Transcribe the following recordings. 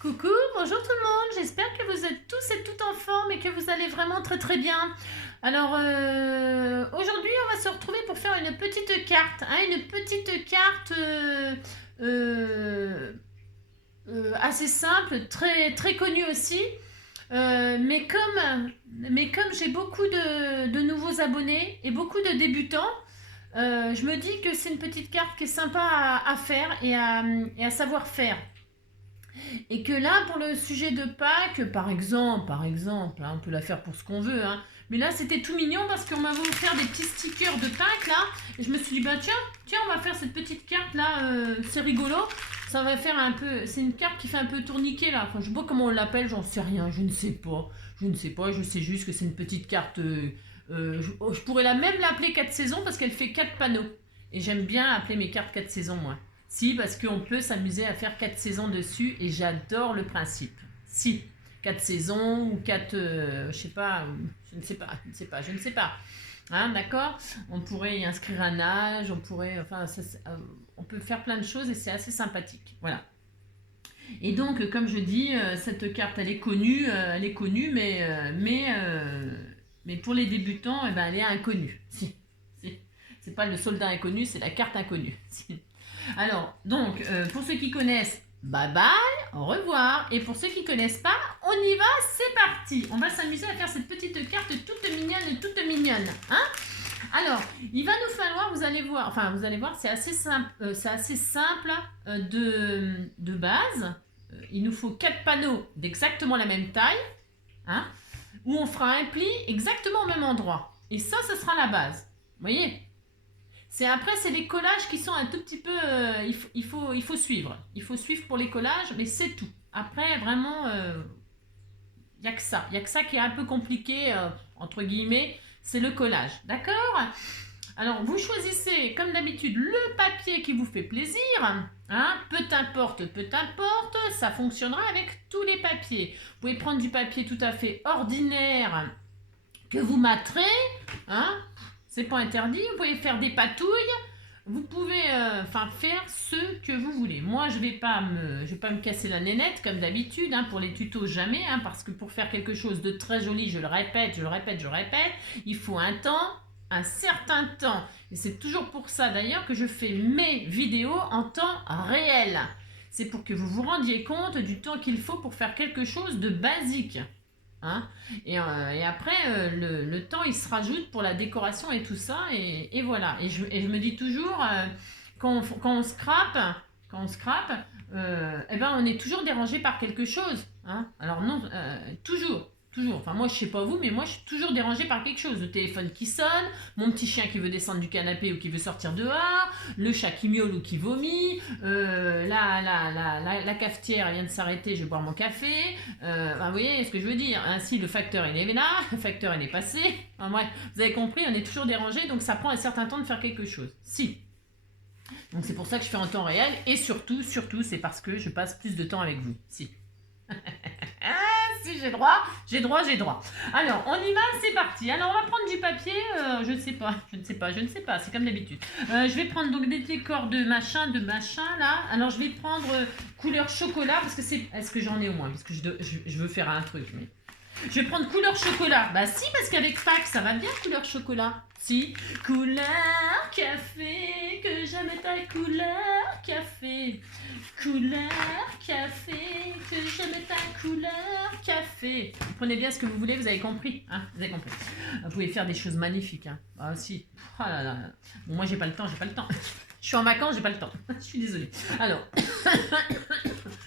Coucou, bonjour tout le monde, j'espère que vous êtes tous et toutes en forme et que vous allez vraiment très très bien. Alors aujourd'hui on va se retrouver pour faire une petite carte, hein, une petite carte euh, assez simple, très, très connue aussi. Mais comme j'ai beaucoup de nouveaux abonnés et beaucoup de débutants, je me dis que c'est une petite carte qui est sympa à faire et à savoir faire. Et que là, pour le sujet de Pâques, par exemple, hein, on peut la faire pour ce qu'on veut, hein, mais là c'était tout mignon parce qu'on m'a voulu faire des petits stickers de Pâques là, et je me suis dit, bah tiens, on va faire cette petite carte là, c'est rigolo, ça va faire un peu, c'est une carte qui fait un peu tourniquet là, enfin je sais pas comment on l'appelle, j'en sais rien, je sais juste que c'est une petite carte, je pourrais la même l'appeler 4 saisons parce qu'elle fait 4 panneaux, et j'aime bien appeler mes cartes 4 saisons moi. Si, parce qu'on peut s'amuser à faire 4 saisons dessus et j'adore le principe. Si, 4 saisons ou 4, je sais pas, je ne sais pas. Hein, d'accord. On pourrait y inscrire un âge, enfin, on peut faire plein de choses et c'est assez sympathique. Voilà. Et donc, comme je dis, cette carte, elle est connue, mais pour les débutants, eh ben, elle est inconnue. Si. C'est pas le soldat inconnu, c'est la carte inconnue. Si. Alors, donc, pour ceux qui connaissent, bye bye, au revoir. Et pour ceux qui connaissent pas, on y va, c'est parti. On va s'amuser à faire cette petite carte toute mignonne. Hein? Alors, il va nous falloir, vous allez voir, c'est assez simple, de base. Il nous faut 4 panneaux d'exactement la même taille, hein, où on fera un pli exactement au même endroit. Et ça, ce sera la base. Vous voyez? C'est les collages qui sont un tout petit peu, il faut suivre. Il faut suivre pour les collages, mais c'est tout. Après, vraiment, il n'y a que ça. Il n'y a que ça qui est un peu compliqué, entre guillemets, c'est le collage. D'accord? Alors, vous choisissez, comme d'habitude, le papier qui vous fait plaisir. Hein, peu importe, ça fonctionnera avec tous les papiers. Vous pouvez prendre du papier tout à fait ordinaire que vous mâterez. Hein, c'est pas interdit. Vous pouvez faire des patouilles. Vous pouvez faire ce que vous voulez. Moi, je vais pas me casser la nénette comme d'habitude, hein, pour les tutos jamais, hein, parce que pour faire quelque chose de très joli, je le répète, il faut un certain temps. Et c'est toujours pour ça d'ailleurs que je fais mes vidéos en temps réel. C'est pour que vous vous rendiez compte du temps qu'il faut pour faire quelque chose de basique. Hein, et après, le temps, il se rajoute pour la décoration et tout ça, et voilà. Et je me dis toujours, quand on scrape, eh ben, on est toujours dérangé par quelque chose. Hein. Alors non, toujours. Enfin, moi, je sais pas vous, mais moi, je suis toujours dérangée par quelque chose. Le téléphone qui sonne, mon petit chien qui veut descendre du canapé ou qui veut sortir dehors, le chat qui miaule ou qui vomit, la cafetière vient de s'arrêter, je vais boire mon café. Vous voyez ce que je veux dire. Ainsi, le facteur, il est là, le facteur, il est passé. Enfin, bref, vous avez compris, on est toujours dérangé, donc ça prend un certain temps de faire quelque chose. Si. Donc c'est pour ça que je fais en temps réel, et surtout, c'est parce que je passe plus de temps avec vous. Si. Si, j'ai droit. Alors, on y va, c'est parti. Alors, on va prendre du papier, je ne sais pas, c'est comme d'habitude. Je vais prendre donc des décors de machin, là. Alors, je vais prendre couleur chocolat, parce que est-ce que j'en ai au moins? Parce que je veux faire un truc, mais... Je vais prendre couleur chocolat. Bah si, parce qu'avec Pâques, ça va bien, couleur chocolat. Si. Couleur café, que j'aime ta couleur café. Couleur café, que j'aime ta couleur café. Vous prenez bien ce que vous voulez, vous avez compris. Hein, vous avez compris. Vous pouvez faire des choses magnifiques. Hein. Ah si. Oh là là. Bon, moi, j'ai pas le temps. Je suis en vacances, j'ai pas le temps. Je suis désolée. Alors...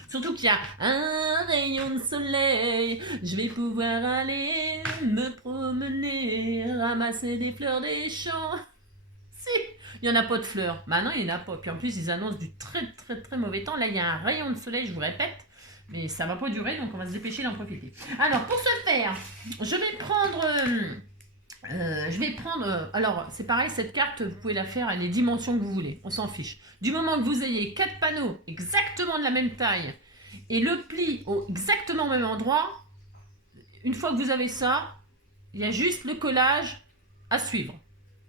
Surtout qu'il y a un rayon de soleil, je vais pouvoir aller me promener, ramasser des fleurs des champs. Si, il n'y en a pas de fleurs. Bah non, il n'y en a pas. Puis en plus, ils annoncent du très très très mauvais temps. Là, il y a un rayon de soleil, je vous répète. Mais ça va pas durer, donc on va se dépêcher d'en profiter. Alors, pour ce faire, je vais prendre... alors c'est pareil, cette carte, vous pouvez la faire à les dimensions que vous voulez, on s'en fiche. Du moment que vous ayez 4 panneaux exactement de la même taille et le pli exactement au même endroit, une fois que vous avez ça, il y a juste le collage à suivre.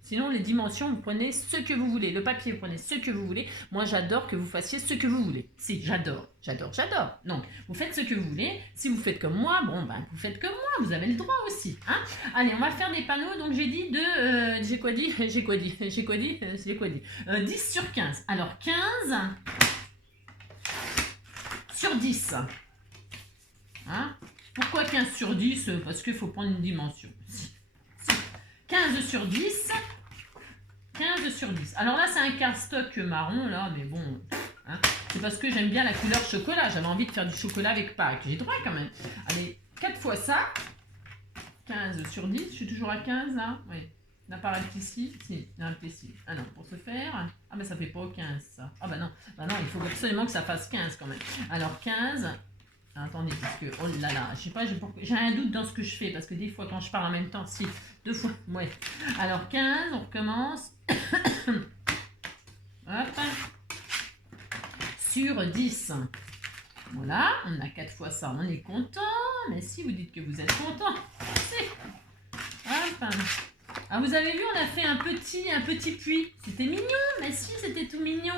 Sinon, les dimensions, vous prenez ce que vous voulez. Le papier, vous prenez ce que vous voulez. Moi, j'adore que vous fassiez ce que vous voulez. Si, j'adore. Donc, vous faites ce que vous voulez. Si vous faites comme moi, bon, ben, vous faites comme moi. Vous avez le droit aussi. Hein. Allez, on va faire des panneaux. Donc, j'ai dit j'ai quoi dit 10 sur 15. Alors, 15 sur 10. Hein. Pourquoi 15 sur 10? Parce qu'il faut prendre une dimension. 15 sur 10. 15 sur 10. Alors là, c'est un cardstock marron, là, mais bon, hein, c'est parce que j'aime bien la couleur chocolat. J'avais envie de faire du chocolat avec Pâques. J'ai droit quand même. Allez, 4 fois ça. 15 sur 10. Je suis toujours à 15, là. Oui. Il n'y a pas un ici. Si, il y a un ici. Ah non, pour ce faire. Ah, mais ça fait pas 15, ça. Ah, bah non, il faut absolument que ça fasse 15 quand même. Alors, 15. Attendez, parce que, oh là là, je sais pas, j'ai un doute dans ce que je fais, parce que des fois, quand je parle en même temps, si, 2 fois, ouais. Alors, 15, on recommence. Hop. Sur 10. Voilà, on a 4 fois ça, on est content. Mais si vous dites que vous êtes content, c'est... Hop. Ah, vous avez vu, on a fait un petit puits. C'était mignon, mais si, c'était tout mignon.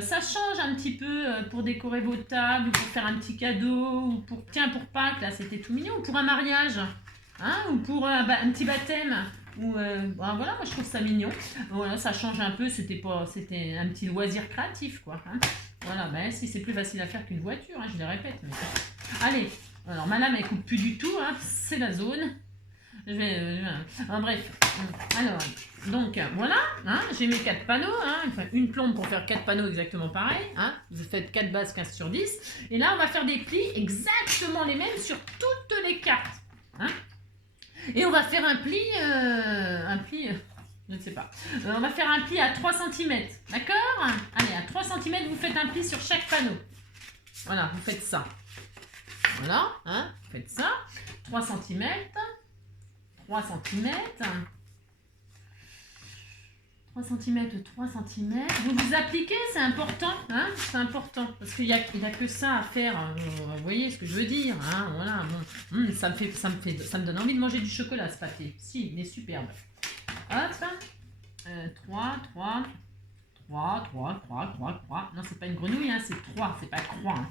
Ça change un petit peu pour décorer vos tables, ou pour faire un petit cadeau, ou pour Pâques, là, c'était tout mignon, ou pour un mariage, hein, ou pour un petit baptême, ou voilà, moi je trouve ça mignon. Voilà, ça change un peu, c'était un petit loisir créatif, quoi. Hein. Voilà, ben si c'est plus facile à faire qu'une voiture, hein, je le répète. Mais... Allez, alors ma lame elle coupe plus du tout, hein, c'est la zone. Bref, alors, donc voilà, hein, j'ai mes 4 panneaux, hein, enfin, une plombe pour faire 4 panneaux exactement pareil, hein, vous faites 4 bases 15 sur 10, et là on va faire des plis exactement les mêmes sur toutes les cartes, hein, et on va faire un pli, je ne sais pas, on va faire un pli à 3 cm, d'accord? Allez, à 3 cm vous faites un pli sur chaque panneau, voilà, vous faites ça, voilà, hein, vous faites ça, 3 cm, 3 cm, 3 cm, 3 cm. Vous vous appliquez, c'est important, hein, c'est important, parce qu'il n'y a que ça à faire, vous voyez ce que je veux dire, hein, voilà, bon, ça me donne envie de manger du chocolat, ce pâté, si, il est superbe. Hop, 3, non, c'est pas une grenouille, hein, c'est 3, c'est pas croix,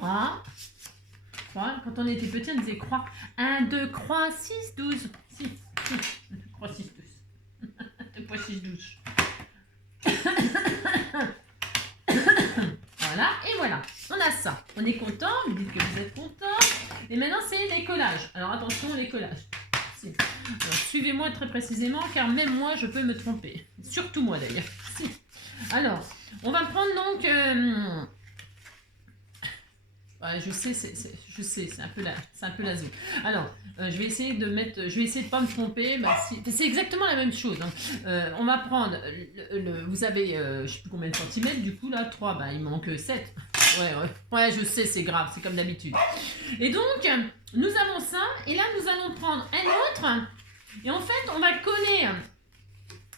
hein. 3, quand on était petit, on disait croix. 1, 2, croix, 6, 12. 6, croix, 6, 12. 2 fois 6, 12. Voilà, et voilà. On a ça. On est content, vous dites que vous êtes content. Et maintenant, c'est les collages. Alors, attention, les collages. Alors, suivez-moi très précisément, car même moi, je peux me tromper. Surtout moi, d'ailleurs. Alors, on va prendre donc... Ouais, je sais, c'est un peu la zone. Alors, je vais essayer de pas me tromper. Bah, c'est exactement la même chose. Hein. On va prendre, vous avez, je sais plus combien de centimètres, du coup, là, 3, bah, il manque 7. Ouais, je sais, c'est grave, c'est comme d'habitude. Et donc, nous avons ça, et là, nous allons prendre un autre, et en fait, on va coller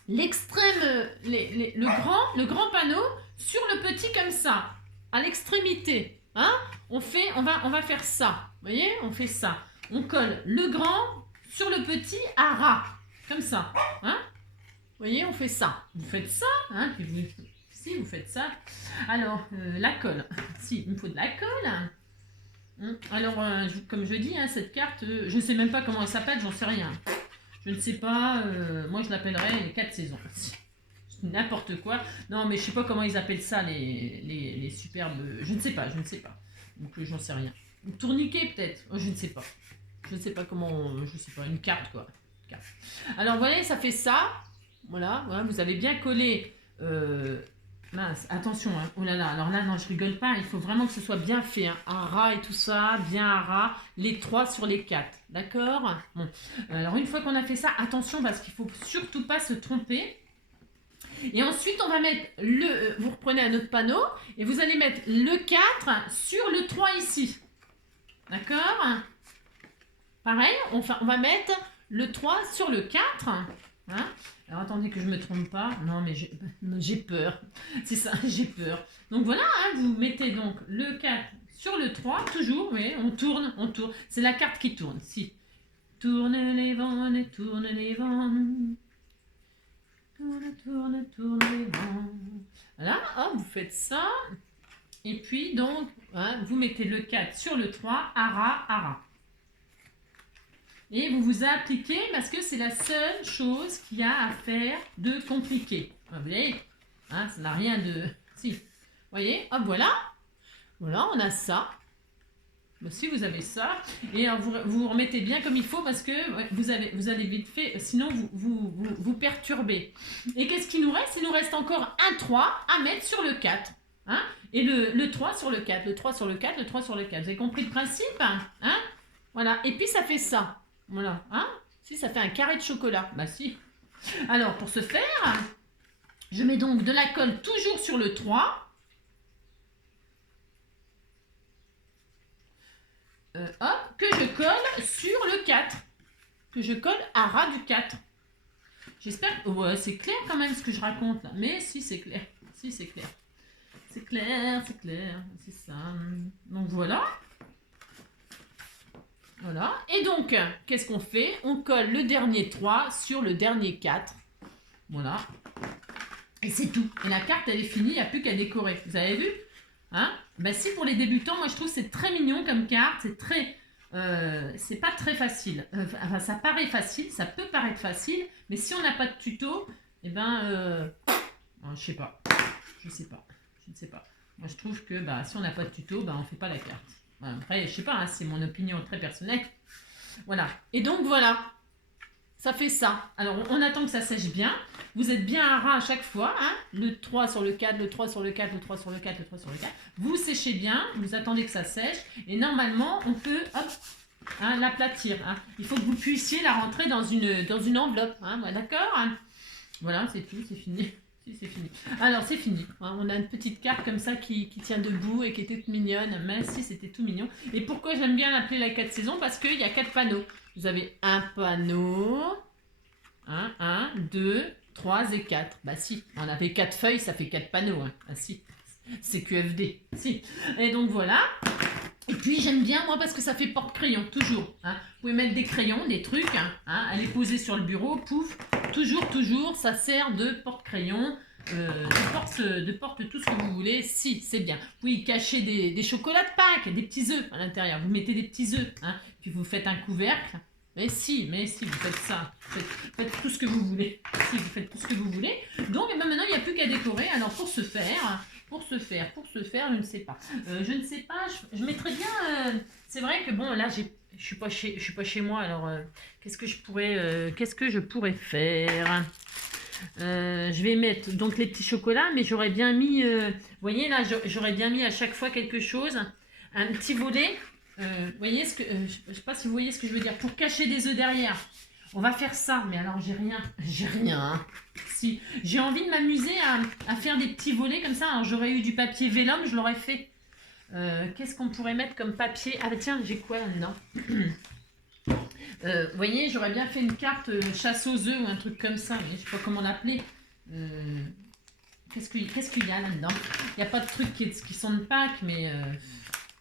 l'extrême, le grand panneau sur le petit comme ça, à l'extrémité. Hein, on va faire ça, vous voyez, on fait ça, on colle le grand sur le petit à ras, comme ça, hein, vous voyez, on fait ça, vous faites ça, hein, puis si vous faites ça, alors la colle, si, il me faut de la colle, alors comme je dis, hein, cette carte, je ne sais même pas comment elle s'appelle, j'en sais rien, je ne sais pas, moi je l'appellerais les 4 saisons. N'importe quoi. Non, mais je sais pas comment ils appellent ça, les superbes... Je ne sais pas. Donc, j'en sais rien. Tourniquet, peut-être. Oh, je ne sais pas. Je ne sais pas comment... Je sais pas, une carte, quoi. Alors, vous voyez, ça fait ça. Voilà, vous avez bien collé... Mince, attention, hein. Oh là là, alors là, non, je rigole pas. Il faut vraiment que ce soit bien fait. Hein. À ras et tout ça, bien à ras. Les 3 sur les 4. D'accord? Bon. Alors, une fois qu'on a fait ça, attention, parce qu'il faut surtout pas se tromper. Et ensuite, on va mettre vous reprenez un autre panneau et vous allez mettre le 4 sur le 3 ici. D'accord? Pareil, on va mettre le 3 sur le 4. Hein? Alors, attendez que je ne me trompe pas. Non, mais j'ai peur. C'est ça, j'ai peur. Donc, voilà, hein, vous mettez donc le 4 sur le 3, toujours. Oui, on tourne. C'est la carte qui tourne. Si. tourne les vents, et tourne les vents. Tourne les vents. Voilà, hop, vous faites ça. Et puis, donc, hein, vous mettez le 4 sur le 3, ara, ara. Et vous vous appliquez parce que c'est la seule chose qu'il y a à faire de compliqué. Vous voyez, hein, ça n'a rien de... Si, vous voyez, hop, voilà. Voilà, on a ça. Si vous avez ça, et vous remettez bien comme il faut parce que vous allez vite fait, sinon vous perturbez. Et qu'est-ce qu'il nous reste? Il nous reste encore un 3 à mettre sur le 4. Hein, et le 3 sur le 4, le 3 sur le 4, le 3 sur le 4. Vous avez compris le principe, hein? Voilà, et puis ça fait ça. Voilà, hein? Si, ça fait un carré de chocolat. Bah si. Alors, pour ce faire, je mets donc de la colle toujours sur le 3. Hop, que je colle sur le 4. Que je colle à ras du 4. J'espère que... Ouais, c'est clair quand même ce que je raconte là. Mais si, c'est clair. Si, c'est clair. C'est clair, c'est clair. C'est ça. Donc voilà. Voilà. Et donc, qu'est-ce qu'on fait? On colle le dernier 3 sur le dernier 4. Voilà. Et c'est tout. Et la carte, elle est finie. Il n'y a plus qu'à décorer. Vous avez vu? Hein? Ben si, pour les débutants, moi je trouve que c'est très mignon comme carte. C'est très... c'est pas très facile. Enfin, ça paraît facile. Ça peut paraître facile. Mais si on n'a pas de tuto, eh ben... je sais pas. Je sais pas. Je ne sais pas. Moi je trouve que bah, si on n'a pas de tuto, bah, on ne fait pas la carte. Après, je sais pas, hein, c'est mon opinion très personnelle. Voilà. Et donc voilà, ça fait ça. Alors, on attend que ça sèche bien. Vous êtes bien à ras à chaque fois. Hein, le 3 sur le 4, le 3 sur le 4, le 3 sur le 4, le 3 sur le 4. Vous séchez bien, vous attendez que ça sèche. Et normalement, on peut hein, l'aplatir. Hein. Il faut que vous puissiez la rentrer dans une enveloppe. Hein, d'accord, hein. Voilà, c'est tout, c'est fini. C'est fini. Alors, c'est fini. On a une petite carte comme ça qui tient debout et qui était toute mignonne. Mais si, c'était tout mignon. Et pourquoi j'aime bien l'appeler la 4 saisons? Parce qu'il y a 4 panneaux. Vous avez un panneau. 1, 2, 3 et 4. Bah si, on avait 4 feuilles, ça fait 4 panneaux. Hein. Ah si, c'est QFD. Si. Et donc voilà. Et puis j'aime bien moi parce que ça fait porte-crayon, toujours. Hein. Vous pouvez mettre des crayons, des trucs, hein, elle est posée sur le bureau, pouf, toujours, ça sert de porte-crayon, de porte tout ce que vous voulez, si, c'est bien. Vous pouvez y cacher des chocolats de Pâques, des petits œufs à l'intérieur, vous mettez des petits œufs, hein, puis vous faites un couvercle. Mais si, vous faites ça, faites tout ce que vous voulez. Si, vous faites tout ce que vous voulez. Donc, eh ben, maintenant, il n'y a plus qu'à décorer. Alors, pour ce faire, je ne sais pas. Je ne sais pas, je mettrais bien... c'est vrai que, bon, là, je suis pas chez moi, alors qu'est-ce que je pourrais faire? Je vais mettre donc les petits chocolats, mais j'aurais bien mis... vous voyez, là, j'aurais bien mis à chaque fois quelque chose. Un petit volet... voyez ce que je sais pas si vous voyez ce que je veux dire, pour cacher des œufs derrière. On va faire ça, mais alors j'ai rien. Hein. Si j'ai envie de m'amuser à faire des petits volets comme ça, alors j'aurais eu du papier vélum, je l'aurais fait. Qu'est-ce qu'on pourrait mettre comme papier? Ah bah tiens, j'ai quoi là-dedans? Vous voyez, j'aurais bien fait une carte chasse aux œufs ou un truc comme ça, mais je sais pas comment l'appeler. Qu'est-ce qu'il y a là-dedans? Il n'y a pas de trucs qui sont de Pâques, mais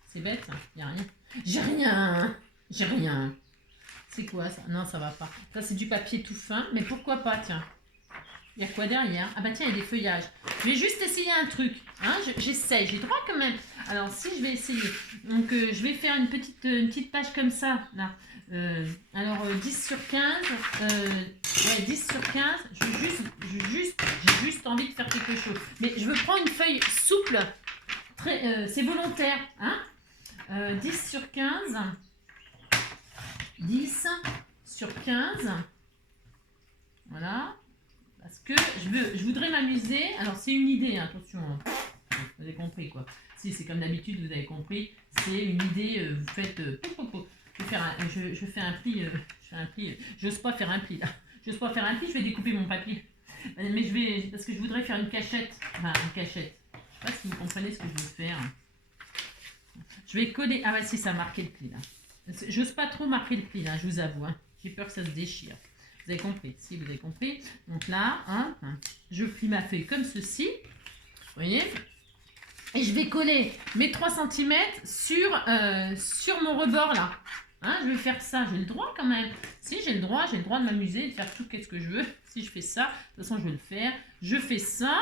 c'est bête, il n'y a rien. J'ai rien. C'est quoi ça? Non, ça va pas. Ça, c'est du papier tout fin, mais pourquoi pas, tiens. Il y a quoi derrière? Ah bah tiens, il y a des feuillages. Je vais juste essayer un truc. Hein, j'essaye, j'ai droit quand même. Alors, si je vais essayer. Donc, je vais faire une petite page comme ça, là. Alors, 10 sur 15. Ouais, 10 sur 15. J'ai juste envie de faire quelque chose. Mais je veux prendre une feuille souple. C'est volontaire, hein? 10 sur 15. 10 sur 15. Voilà. Parce que je voudrais m'amuser. Alors, c'est une idée, hein, attention. Vous avez compris, quoi. Si, c'est comme d'habitude, vous avez compris. C'est une idée, vous faites... je fais un pli. J'ose pas faire un pli, là. J'ose pas faire un pli, je vais découper mon papier. Mais parce que je voudrais faire une cachette. Enfin, une cachette. Je sais pas si vous comprenez ce que je veux faire. Je vais coller... Ah ouais, si, ça a marqué le pli, là. J'ose pas trop marquer le pli, là, je vous avoue. Hein. J'ai peur que ça se déchire. Vous avez compris? Si, vous avez compris. Donc là, je plie ma feuille comme ceci. Vous voyez? Et je vais coller mes 3 cm sur mon rebord, là. Hein, je vais faire ça, j'ai le droit quand même. Si, j'ai le droit de m'amuser, de faire tout ce que je veux. Si je fais ça, de toute façon, je vais le faire. Je fais ça.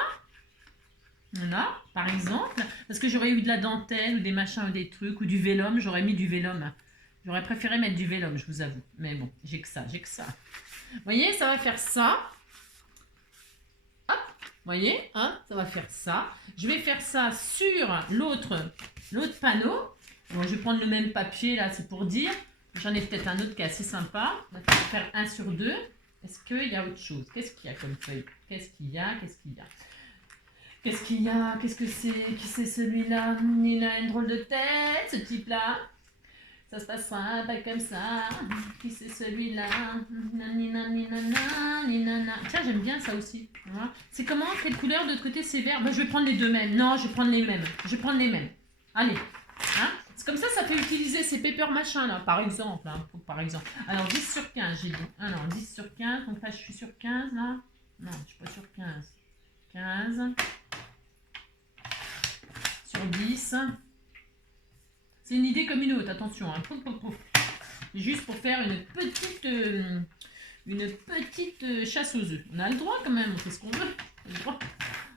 Voilà, par exemple. Parce que j'aurais eu de la dentelle ou des machins ou des trucs ou du vélum, j'aurais mis du vélum. J'aurais préféré mettre du vélum, je vous avoue. Mais bon, j'ai que ça. Vous voyez, ça va faire ça. Hop, vous voyez, hein, ça va faire ça. Je vais faire ça sur l'autre panneau. Bon, je vais prendre le même papier, là, c'est pour dire. J'en ai peut-être un autre qui est assez sympa. On va faire 1 sur 2. Est-ce qu'il y a autre chose? Qu'est-ce qu'il y a comme feuille? Qu'est-ce qu'il y a? Qu'est-ce que c'est? Qui c'est celui-là? Il a une drôle de tête, ce type-là. Ça se passera pas comme ça. Qui c'est celui-là? Tiens, j'aime bien ça aussi. C'est comment? Quelle couleur? De l'autre côté, c'est vert. Ben, je vais prendre les deux mêmes. Non, je vais prendre les mêmes. Allez. Hein? C'est comme ça peut utiliser ces paper machins là, par exemple. Alors, 10 sur 15, j'ai dit. Alors, 10 sur 15. Donc là, je suis sur 15 là. Non, je suis pas sur 15. 15. Sur 10. C'est une idée comme une autre, attention. Hein. Juste pour faire une petite chasse aux œufs. On a le droit quand même, on fait ce qu'on veut.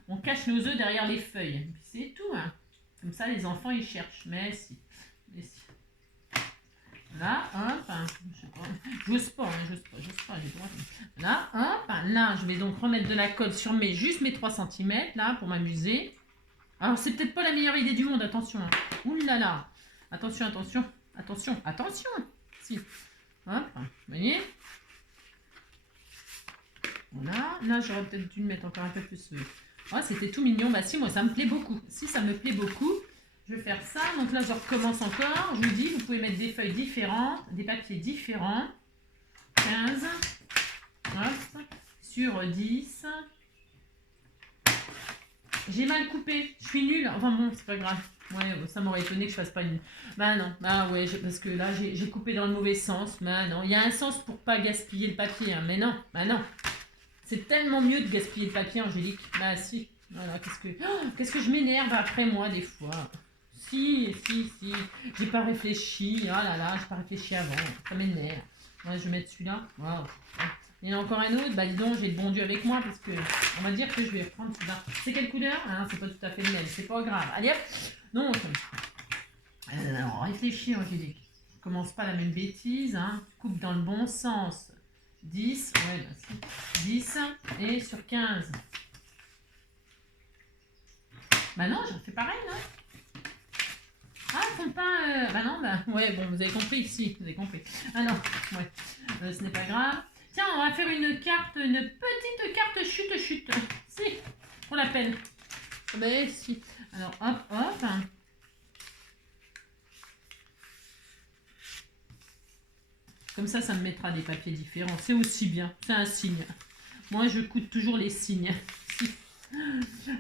On cache nos œufs derrière les feuilles. C'est tout. Hein. Comme ça, les enfants, ils cherchent. Mais si. Là, hop. Hein, j'ose pas, j'ai le droit. Là, hop. Là, je vais donc remettre de la colle sur juste mes 3 cm, là, pour m'amuser. Alors, c'est peut-être pas la meilleure idée du monde, attention. Hein. Ouh là là. Attention. Si. Hop, vous voyez. Voilà. Là, j'aurais peut-être dû le mettre encore un peu plus. Oh, c'était tout mignon. Bah si, moi, ça me plaît beaucoup. Si, ça me plaît beaucoup. Je vais faire ça. Donc là, je recommence encore. Je vous dis, vous pouvez mettre des feuilles différentes, des papiers différents. 15. Hop. Sur 10. J'ai mal coupé. Je suis nulle. Enfin bon, c'est pas grave. Ouais, ça m'aurait étonné que je fasse pas une... Bah non. Ah ouais, parce que là, j'ai coupé dans le mauvais sens. Bah non. Il y a un sens pour pas gaspiller le papier. Hein. Mais non. Bah non. C'est tellement mieux de gaspiller le papier, Angélique. Bah si. Voilà, qu'est-ce que je m'énerve après moi des fois. Si. J'ai pas réfléchi. Oh là là, j'ai pas réfléchi avant. Ça m'énerve. Ouais, je vais mettre celui-là. Wow. Il y en a encore un autre. Bah dis donc, j'ai le bon Dieu avec moi parce que on va dire que je vais reprendre celui-là. C'est quelle couleur? Hein, c'est pas tout à fait le même. C'est pas grave. Allez hop. Donc, alors réfléchis, Angélique. Je commence pas la même bêtise. Hein. Coupe dans le bon sens. 10, ouais, bah, si. 10 et sur 15. Bah non, j'en fais pareil, non? Ah, ils font pas... Bah non, bah ouais, bon, vous avez compris ici, vous avez compris. Ah non, ouais, ce n'est pas grave. Tiens, on va faire une petite carte chute. Si, pour la peine. Bah si. Alors, hop. Comme ça me mettra des papiers différents. C'est aussi bien. C'est un signe. Moi, je coûte toujours les signes.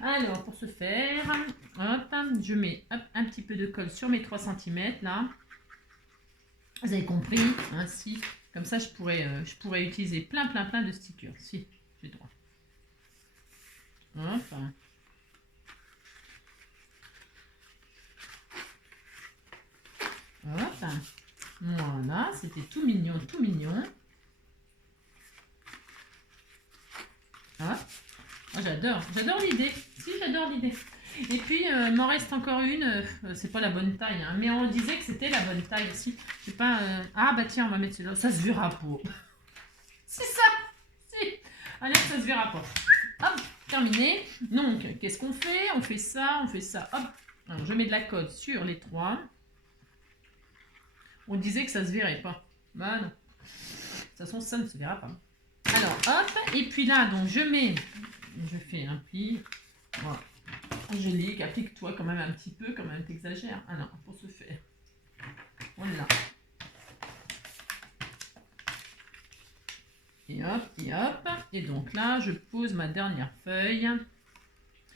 Alors, pour ce faire, hop, je mets un petit peu de colle sur mes 3 cm, là. Vous avez compris, ainsi. Comme ça, je pourrais utiliser plein de stickers. Si, j'ai droit. Hop. Hop. Voilà, c'était tout mignon. Ah, j'adore l'idée. Si, j'adore l'idée. Et puis, il m'en reste encore une. C'est pas la bonne taille, hein, mais on disait que c'était la bonne taille aussi. Je sais pas. Ah, bah tiens, on va mettre celui-là. Ça se verra pas. C'est ça. Si. Allez, ça se verra pas. Hop, terminé. Donc, qu'est-ce qu'on fait? On fait ça. Hop. Alors, je mets de la colle sur les 3. On disait que ça se verrait pas. Bah non. De toute façon, ça ne se verra pas. Alors, hop. Et puis là, donc, je fais un pli. Voilà. Angélique, applique-toi quand même un petit peu, quand même, t'exagères. Alors, pour ce faire. Voilà. Et hop. Et donc là, je pose ma dernière feuille.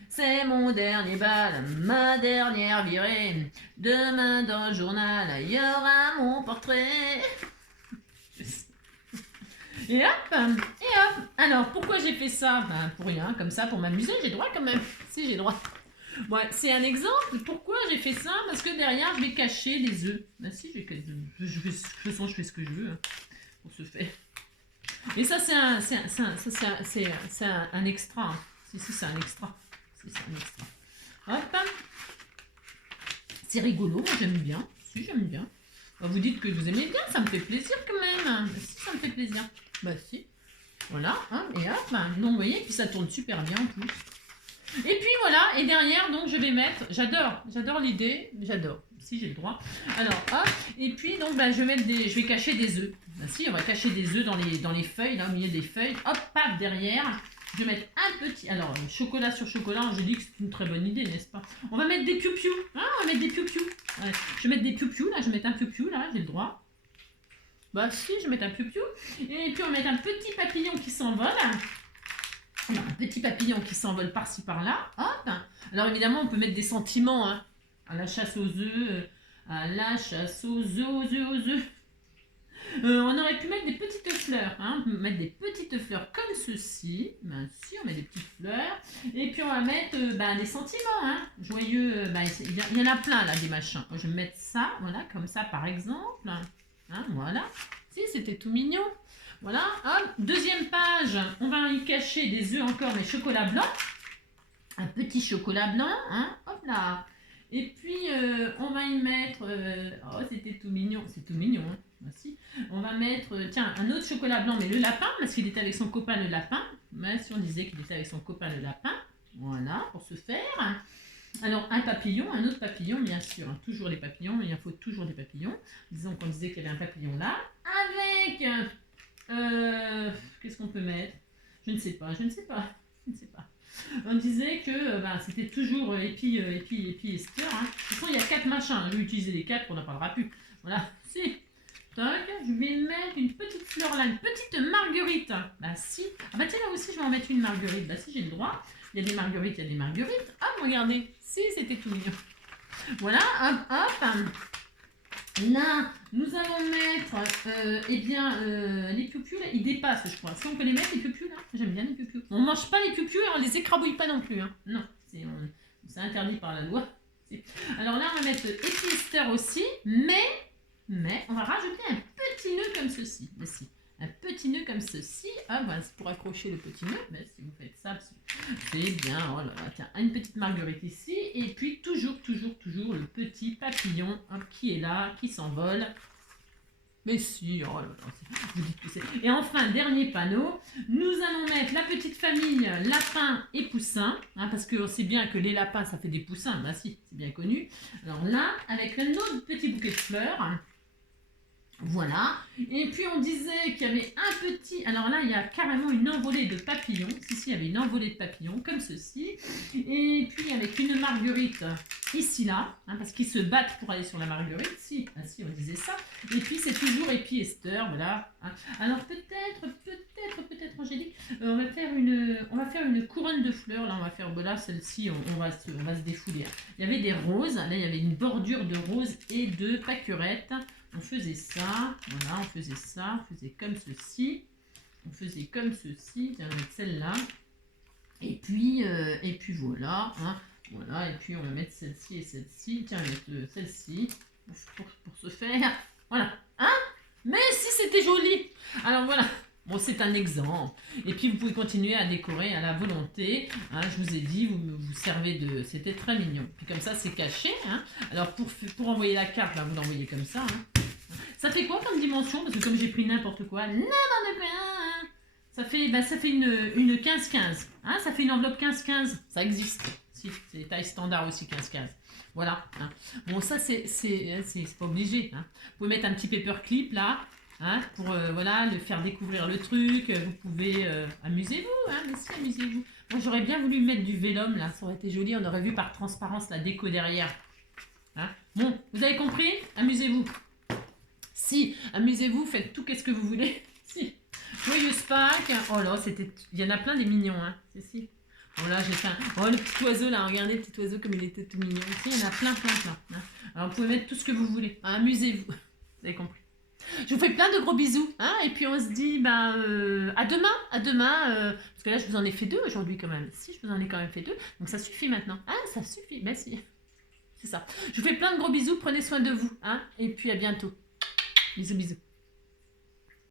C'est mon dernier bal, ma dernière virée. Demain dans le journal, il y aura mon portrait. Et hop. Alors, pourquoi j'ai fait ça? Ben, pour rien, comme ça, pour m'amuser, j'ai droit quand même. Si, j'ai droit. Ouais, c'est un exemple. Pourquoi j'ai fait ça? Parce que derrière, je vais cacher des œufs. Bah si, de toute façon, je fais ce que je veux hein, pour se faire. Et ça, c'est un extra. Hein. Si, c'est un extra. Si, c'est un extra. Hop. C'est rigolo, moi j'aime bien. Si, j'aime bien. Bah, vous dites que vous aimez bien, ça me fait plaisir quand même. Bah, si, ça me fait plaisir. Bah si. Voilà, hein, et hop. Donc vous voyez, puis ça tourne super bien en plus. Et puis voilà, et derrière, donc je vais mettre, j'adore l'idée, j'adore, si j'ai le droit. Alors, hop, et puis donc bah, je vais cacher des œufs. Bah, si, on va cacher des œufs dans les feuilles, là au milieu des feuilles. Hop, paf, derrière, je vais mettre un petit, alors chocolat sur chocolat, j'ai dit que c'est une très bonne idée, n'est-ce pas? On va mettre des piou-piou, hein, on va mettre des piou-piou. Ouais, je vais mettre des piou-piou, là, je vais mettre un piou-piou, là, j'ai le droit. Bah si, je vais mettre un piou-piou. Et puis on va mettre un petit papillon qui s'envole. Un petit papillon qui s'envole par-ci par-là. Hop. Alors évidemment, on peut mettre des sentiments hein, à la chasse aux œufs, à la chasse aux œufs, aux œufs. On aurait pu mettre des petites fleurs. Hein. On peut mettre des petites fleurs comme ceci. Ben, si, on met des petites fleurs. Et puis on va mettre des sentiments. Hein. Joyeux. Il y en a plein là, des machins. Je vais mettre ça, voilà, comme ça par exemple. Hein, voilà. Si, c'était tout mignon. Voilà, hop, deuxième page, on va y cacher des œufs encore, mais chocolat blanc. Un petit chocolat blanc, hein, hop là. Et puis, on va y mettre, oh, c'était tout mignon, c'est tout mignon, hein. Voici. On va mettre, tiens, un autre chocolat blanc, mais le lapin, parce qu'il était avec son copain le lapin. Mais si on disait qu'il était avec son copain le lapin, voilà, pour ce faire. Alors, un papillon, un autre papillon, bien sûr, hein, toujours les papillons, il en faut toujours des papillons. Disons qu'on disait qu'il y avait un papillon là, avec... qu'est-ce qu'on peut mettre? Je ne sais pas. On disait que c'était toujours épi Esther. Hein. De toute façon, il y a 4 machins. Je vais utiliser les 4, on n'en parlera plus. Voilà, si. Tac, je vais mettre une petite fleur là, une petite marguerite. Bah si. Ah bah tiens, là aussi, je vais en mettre une marguerite. Bah si, j'ai le droit. Il y a des marguerites, Ah, regardez. Si, c'était tout mignon. Voilà, hop, hop. Là, nous allons mettre, les piou-piou, là, ils dépassent, je crois. Si on peut les mettre, les piou-piou, là, j'aime bien les piou-piou. On mange pas les piou-piou et on les écrabouille pas non plus, hein. Non, c'est interdit par la loi. Alors là, on va mettre épister aussi, mais on va rajouter un petit nœud comme ceci. Ici. Un petit nœud comme ceci. Ah, ben, c'est pour accrocher le petit nœud. Mais si vous faites ça, c'est bien. Oh là là, tiens, une petite marguerite ici. Et puis, toujours le petit papillon hein, qui est là, qui s'envole. Mais si, oh là là, vous dites que c'est... Et enfin, dernier panneau, nous allons mettre la petite famille lapin et poussin, hein, parce qu'on sait bien que les lapins, ça fait des poussins. Bah si, c'est bien connu. Alors là, avec un autre petit bouquet de fleurs... Voilà. Et puis on disait qu'il y avait un petit... Alors là, il y a carrément une envolée de papillons. Si, il y avait une envolée de papillons, comme ceci. Et puis avec une marguerite ici, là, hein, parce qu'ils se battent pour aller sur la marguerite. Si, on disait ça. Et puis c'est toujours épi Esther, voilà. Hein. Alors peut-être, Angélique, on va faire une couronne de fleurs. Là, on va faire, voilà, celle-ci, on va se défouler. Il y avait des roses. Là, il y avait une bordure de roses et de pâquerettes. On faisait ça, voilà, on faisait comme ceci, tiens, avec celle-là, et puis voilà, hein, voilà, et puis on va mettre celle-ci et celle-ci, tiens, mettre celle-ci, pour se faire, voilà, hein, mais si c'était joli, alors voilà. Bon, c'est un exemple. Et puis, vous pouvez continuer à décorer à la volonté. Hein, je vous ai dit, vous servez de... C'était très mignon. Puis comme ça, c'est caché. Hein. Alors, pour envoyer la carte, là, vous l'envoyez comme ça. Hein. Ça fait quoi comme dimension? Parce que comme j'ai pris n'importe quoi, hein, ça fait une 15-15. Hein, ça fait une enveloppe 15-15. Ça existe. Si, c'est taille standard aussi 15-15. Voilà. Hein. Bon, ça, c'est pas obligé. Hein. Vous pouvez mettre un petit paperclip là. Hein, pour voilà, le faire découvrir le truc, vous pouvez amusez-vous, hein, mais si amusez-vous. Moi j'aurais bien voulu mettre du vélum là, ça aurait été joli, on aurait vu par transparence la déco derrière. Hein. Bon, vous avez compris? Amusez-vous. Si, amusez-vous, faites tout qu'est-ce que vous voulez. Si. Joyeuse Pâques. Oh là, il y en a plein des mignons, hein. Si. Oh là, j'ai fait un... Oh, le petit oiseau là, regardez le petit oiseau comme il était tout mignon. Si, il y en a plein. Hein. Alors vous pouvez mettre tout ce que vous voulez. Hein, amusez-vous. Vous avez compris. Je vous fais plein de gros bisous, hein, et puis on se dit à demain, parce que là je vous en ai fait 2 aujourd'hui quand même. Si, je vous en ai quand même fait 2, donc ça suffit maintenant. Ah, ça suffit, merci. C'est ça. Je vous fais plein de gros bisous, prenez soin de vous, hein, et puis à bientôt. Bisous, bisous.